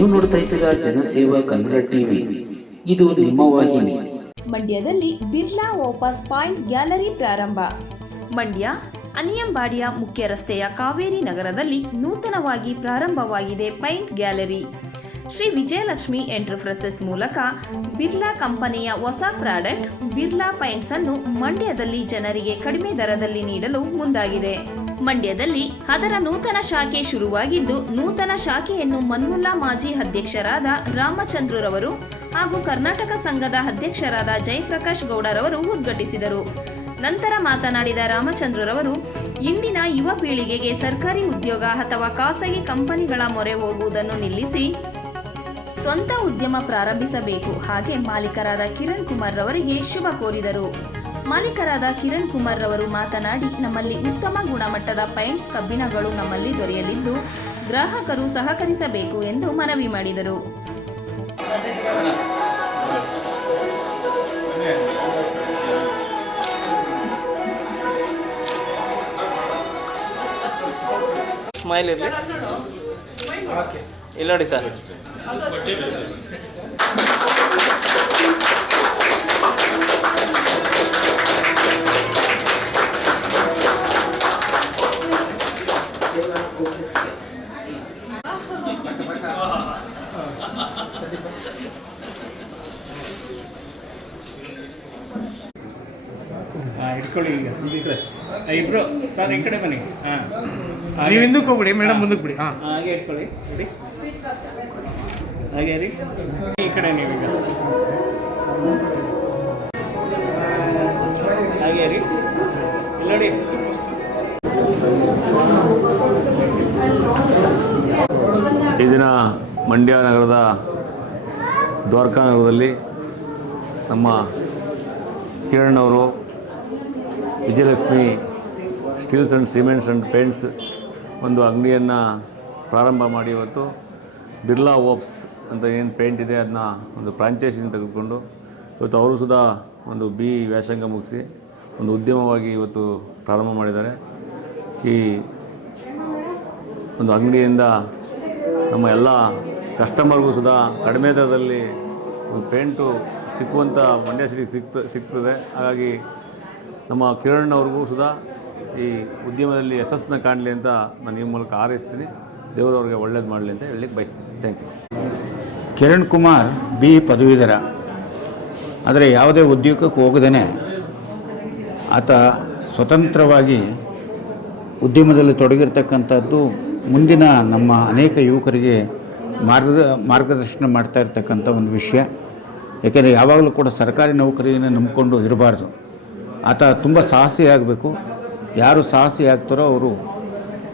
ನೀವು ನೋಡ್ತಾ ಇದ್ದೀರಾ ಜನಸೇವಾ ಕನ್ನಡ ಟಿವಿ. ಇದು ನಿಮ್ಮ ವಾಹಿನಿ. ಮಂಡ್ಯದಲ್ಲಿ ಬಿರ್ಲಾ ವಾಪಸ್ ಪಾಯಿಂಟ್ ಗ್ಯಾಲರಿ ಪ್ರಾರಂಭ. ಮಂಡ್ಯ, ಅನಿಯಂಬಾಡಿಯ ಮುಖ್ಯ ರಸ್ತೆಯ ಕಾವೇರಿ ನಗರದಲ್ಲಿ ನೂತನವಾಗಿ ಪ್ರಾರಂಭವಾಗಿದೆ paint gallery. Shri Vijayalakshmi enterprises ಮೂಲಕ ಬಿರ್ಲಾ ಕಂಪನಿಯ ಹೊಸ ಪ್ರಾಡಕ್ಟ್ ಬಿರ್ಲಾ ಪೈಂಟ್ಸ್ ಅನ್ನು ಮಂಡ್ಯದಲ್ಲಿ ಜನರಿಗೆ ಕಡಿಮೆ ದರದಲ್ಲಿ ನೀಡಲು ಮುಂದಾಗಿದೆ. ಮಂಡ್ಯದಲ್ಲಿ ಅದರ ನೂತನ ಶಾಖೆ ಶುರುವಾಗಿದ್ದು, ನೂತನ ಶಾಖೆಯನ್ನು ಮನ್ಮುಲ್ಲಾ ಮಾಜಿ ಅಧ್ಯಕ್ಷರಾದ ರಾಮಚಂದ್ರರವರು ಹಾಗೂ ಕರ್ನಾಟಕ ಸಂಘದ ಅಧ್ಯಕ್ಷರಾದ ಜಯಪ್ರಕಾಶ್ ಗೌಡರವರು ಉದ್ಘಾಟಿಸಿದರು. ನಂತರ ಮಾತನಾಡಿದ ರಾಮಚಂದ್ರರವರು, ಇಂದಿನ ಯುವ ಪೀಳಿಗೆಗೆ ಸರ್ಕಾರಿ ಉದ್ಯೋಗ ಅಥವಾ ಖಾಸಗಿ ಕಂಪನಿಗಳ ಮೊರೆ ಹೋಗುವುದನ್ನು ನಿಲ್ಲಿಸಿ ಸ್ವಂತ ಉದ್ಯಮ ಪ್ರಾರಂಭಿಸಬೇಕು. ಹಾಗೆ ಮಾಲೀಕರಾದ ಕಿರಣ್ ಕುಮಾರ್ ರವರಿಗೆ ಶುಭ ಕೋರಿದರು. ಮಾಲೀಕರಾದ ಕಿರಣ್ ಕುಮಾರ್ ರವರು ಮಾತನಾಡಿ ನಮ್ಮಲ್ಲಿ ಉತ್ತಮ ಗುಣಮಟ್ಟದ ಪೈಂಟ್ಸ್ ಕಬ್ಬಿಣಗಳು ನಮ್ಮಲ್ಲಿ ದೊರೆಯಲಿದ್ದು ಗ್ರಾಹಕರು ಸಹಕರಿಸಬೇಕು ಎಂದು ಮನವಿ ಮಾಡಿದರು. ಸ್ಮೈಲ್ ಇರಲಿ. ಇಲ್ಲ ನೋಡಿ ಸರ್. ಹಾಂ ಇಟ್ಕೊಳ್ಳಿ ಈಗ ಈ ಕಡೆ ಇಬ್ಬರು ಸರ್ ಈ ಕಡೆ ಬನ್ನಿ. ಹಾಂ. ನೀವು ಹಿಂದಕ್ಕೆ ಹೋಗ್ಬಿಡಿ ಮೇಡಮ್ ಮುಂದಕ್ಕೆ ಬಿಡಿ. ಹಾಂ. ಹಾಗೆ ಇಟ್ಕೊಳ್ಳಿ ರೆಡಿ ಹಾಗೆ ರೀ. ಈ ಕಡೆ ನೀವೀಗ ಹಾಗೆ ರೀ. ಇಲ್ಲ ನೋಡಿ ಈ ದಿನ ಮಂಡ್ಯ ನಗರದ ದ್ವಾರಕಾ ನಗರದಲ್ಲಿ ನಮ್ಮ ಕಿರಣ್ ಅವರು Vijayalakshmi steels and cements and paints ಒಂದು ಅಂಗಡಿಯನ್ನು ಪ್ರಾರಂಭ ಮಾಡಿ ಇವತ್ತು. ಬಿರ್ಲಾ ಓಪ್ಸ್ ಅಂತ ಏನು ಪೇಂಟ್ ಇದೆ ಅದನ್ನ ಒಂದು ಫ್ರಾಂಚೈಸಿನ ತೆಗೆದುಕೊಂಡು ಇವತ್ತು ಅವರು ಸುಧಾ ಒಂದು ಬಿ ವ್ಯಾಸಂಗ ಮುಗಿಸಿ ಒಂದು ಉದ್ಯಮವಾಗಿ ಇವತ್ತು ಪ್ರಾರಂಭ ಮಾಡಿದ್ದಾರೆ. ಈ ಒಂದು ಅಂಗಡಿಯಿಂದ ನಮ್ಮ ಎಲ್ಲ ಕಸ್ಟಮರ್ಗೂ ಸುದ ಕಡಿಮೆ ದರದಲ್ಲಿ ಒಂದು ಪೇಂಟು ಸಿಕ್ಕುವಂಥ ಮಂಡ್ಯ ಸಿಟಿ ಸಿಕ್ತ, ಸಿಗ್ತದೆ. ಹಾಗಾಗಿ ನಮ್ಮ ಕಿರಣ್ ಅವ್ರಿಗೂ ಸುಧಾ ಈ ಉದ್ಯಮದಲ್ಲಿ ಯಶಸ್ಸನ್ನ ಕಾಣಲಿ ಅಂತ ನಾನು ಈ ಮೂಲಕ ಆರೈಸ್ತೀನಿ ದೇವರವ್ರಿಗೆ ಒಳ್ಳೇದು ಮಾಡಲಿ ಅಂತ ಹೇಳಲಿಕ್ಕೆ ಬಯಸ್ತೀನಿ. Thank you Kiran Kumar B ಪದವೀಧರ. ಆದರೆ ಯಾವುದೇ ಉದ್ಯೋಗಕ್ಕೆ ಹೋಗದೇ ಆತ ಸ್ವತಂತ್ರವಾಗಿ ಉದ್ಯಮದಲ್ಲಿ ತೊಡಗಿರ್ತಕ್ಕಂಥದ್ದು ಮುಂದಿನ ನಮ್ಮ ಅನೇಕ ಯುವಕರಿಗೆ ಮಾರ್ಗ ಮಾರ್ಗದರ್ಶನ ಮಾಡ್ತಾ ಇರ್ತಕ್ಕಂಥ ಒಂದು ವಿಷಯ. ಏಕೆಂದರೆ ಯಾವಾಗಲೂ ಕೂಡ ಸರ್ಕಾರಿ ನೌಕರಿಯನ್ನು ನಂಬಿಕೊಂಡು ಇರಬಾರ್ದು. ಆತ ತುಂಬ ಸಾಹಸಿ ಆಗಬೇಕು. ಯಾರು ಸಾಹಸಿ ಆಗ್ತಾರೋ ಅವರು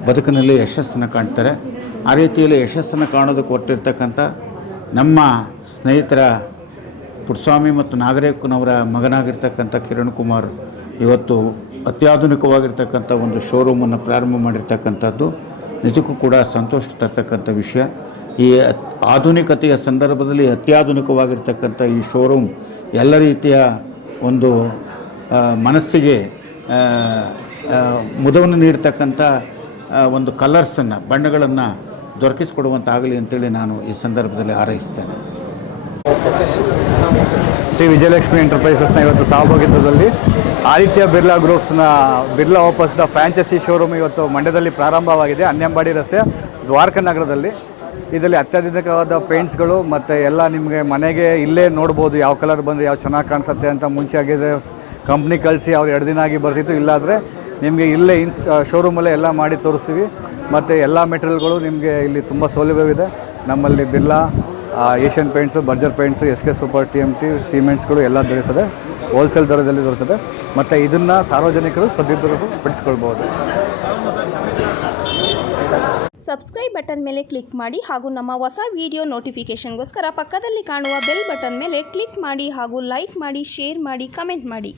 ಬದುಕಿನಲ್ಲಿ ಯಶಸ್ಸನ್ನು ಕಾಣ್ತಾರೆ. ಆ ರೀತಿಯಲ್ಲಿ ಯಶಸ್ಸನ್ನು ಕಾಣೋದಕ್ಕೆ ಹೊರಟಿರ್ತಕ್ಕಂಥ ನಮ್ಮ ಸ್ನೇಹಿತರ ಪುಟ್ಸ್ವಾಮಿ ಮತ್ತು ನಾಗರೇಕನವರ ಮಗನಾಗಿರ್ತಕ್ಕಂಥ ಕಿರಣ್ ಕುಮಾರ್ ಇವತ್ತು ಅತ್ಯಾಧುನಿಕವಾಗಿರ್ತಕ್ಕಂಥ ಒಂದು ಶೋರೂಮನ್ನು ಪ್ರಾರಂಭ ಮಾಡಿರ್ತಕ್ಕಂಥದ್ದು ನಿಜಕ್ಕೂ ಕೂಡ ಸಂತೋಷ ತರ್ತಕ್ಕಂಥ ವಿಷಯ. ಈ ಆಧುನಿಕತೆಯ ಸಂದರ್ಭದಲ್ಲಿ ಅತ್ಯಾಧುನಿಕವಾಗಿರ್ತಕ್ಕಂಥ ಈ ಶೋರೂಮ್ ಎಲ್ಲ ರೀತಿಯ ಒಂದು ಮನಸ್ಸಿಗೆ ಮುದವನ್ನು ನೀಡ್ತಕ್ಕಂಥ ಒಂದು ಕಲರ್ಸನ್ನು, ಬಣ್ಣಗಳನ್ನು ದೊರಕಿಸಿಕೊಡುವಂತಾಗಲಿ ಅಂತೇಳಿ ನಾನು ಈ ಸಂದರ್ಭದಲ್ಲಿ ಹಾರೈಸ್ತೇನೆ. ಶ್ರೀ ವಿಜಯಲಕ್ಷ್ಮಿ ಎಂಟರ್ಪ್ರೈಸಸ್ನ ಇವತ್ತು ಸಹಭಾಗಿತ್ವದಲ್ಲಿ ಆದಿತ್ಯ ಬಿರ್ಲಾ ಗ್ರೂಪ್ಸ್ನ ಬಿರ್ಲಾ ಓಪಸ್ನ ಫ್ರಾಂಚೈಸಿ ಶೋರೂಮ್ ಇವತ್ತು ಮಂಡ್ಯದಲ್ಲಿ ಪ್ರಾರಂಭವಾಗಿದೆ, ಅನ್ಯಂಬಾಡಿ ರಸ್ತೆ, ದ್ವಾರಕ ನಗರದಲ್ಲಿ. ಇದರಲ್ಲಿ ಅತ್ಯಾಧುನಿಕವಾದ ಪೇಂಟ್ಸ್ಗಳು ಮತ್ತು ಎಲ್ಲ ನಿಮಗೆ ಮನೆಗೆ ಇಲ್ಲೇ ನೋಡ್ಬೋದು, ಯಾವ ಕಲರ್ ಬಂದರೆ ಯಾವ ಚೆನ್ನಾಗಿ ಕಾಣಿಸುತ್ತೆ ಅಂತ ಮುಂಚೆ ಆಗಿದ್ರೆ ಕಂಪ್ನಿ ಕಳಿಸಿ ಅವ್ರು ಎರಡು ದಿನ ಆಗಿ ಬರ್ತಿತ್ತು. ಇಲ್ಲಾದರೆ ನಿಮಗೆ ಇಲ್ಲೇ ಇನ್ಸ್ ಶೋರೂಮಲ್ಲೇ ಎಲ್ಲ ಮಾಡಿ ತೋರಿಸ್ತೀವಿ. ಮತ್ತು ಎಲ್ಲ ಮೆಟೀರಿಯಲ್ಗಳು ನಿಮಗೆ ಇಲ್ಲಿ ತುಂಬ ಸೌಲಭ್ಯವಿದೆ. ನಮ್ಮಲ್ಲಿ Birla Asian paints, Berger paints, S K super T M T, ಸಿಮೆಂಟ್ಸ್ಗಳು ಎಲ್ಲ ದೊರೆಯುತ್ತದೆ. ಹೋಲ್ಸೇಲ್ ದರದಲ್ಲಿ ದೊರೆಯುತ್ತದೆ. ಮತ್ತು ಇದನ್ನು ಸಾರ್ವಜನಿಕರು ಸದುಪಯೋಗಪಡಿಸ್ಕೊಳ್ಬೋದು ಸಬ್ಸ್ಕ್ರೈಬ್ ಬಟನ್ ಮೇಲೆ ಕ್ಲಿಕ್ ಮಾಡಿ ಹಾಗೂ ನಮ್ಮ ಹೊಸ ವಿಡಿಯೋ ನೋಟಿಫಿಕೇಷನ್ಗೋಸ್ಕರ ಪಕ್ಕದಲ್ಲಿ ಕಾಣುವ ಬೆಲ್ ಬಟನ್ ಮೇಲೆ ಕ್ಲಿಕ್ ಮಾಡಿ ಹಾಗೂ ಲೈಕ್ ಮಾಡಿ ಶೇರ್ ಮಾಡಿ ಕಮೆಂಟ್ ಮಾಡಿ.